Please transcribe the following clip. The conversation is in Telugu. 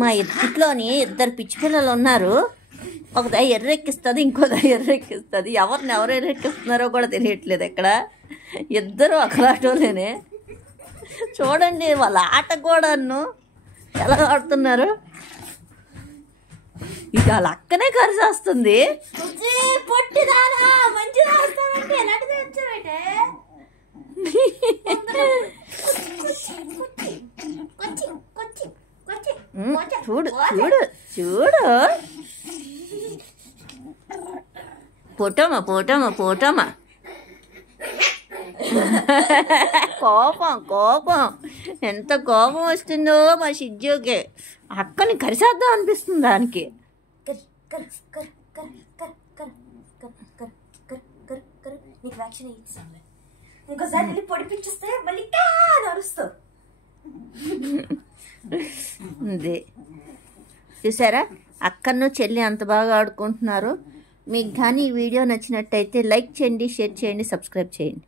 మా ఇంట్లోని ఇద్దరు పిచ్చి పిల్లలు ఉన్నారు. ఒకదా ఎర్రెక్కిస్తుంది, ఇంకోదా ఎర్రెక్కిస్తుంది. ఎవరిని ఎవరు ఎర్రెక్కిస్తున్నారో కూడా తెలియట్లేదు. ఇక్కడ ఇద్దరు ఒకలాటోలేనే. చూడండి వాళ్ళ ఆట కూడాను ఎలా ఆడుతున్నారు. ఇది వాళ్ళ అక్కనే కరిచేస్తుంది. చూడు చూడు చూడు, పోటమ్మా పోటమ్మా పోటమ్మా. కోపం కోపం, ఎంత కోపం వస్తుందో మా షిజ్జుకి. అక్కని కరిసేద్దాం అనిపిస్తుంది దానికి. ఉంది చూసారా, అక్కను చెల్లి అంత బాగా ఆడుకుంటున్నారు. మీకు కానీ ఈ వీడియో నచ్చినట్టయితే లైక్ చేయండి, షేర్ చేయండి, సబ్స్క్రైబ్ చేయండి.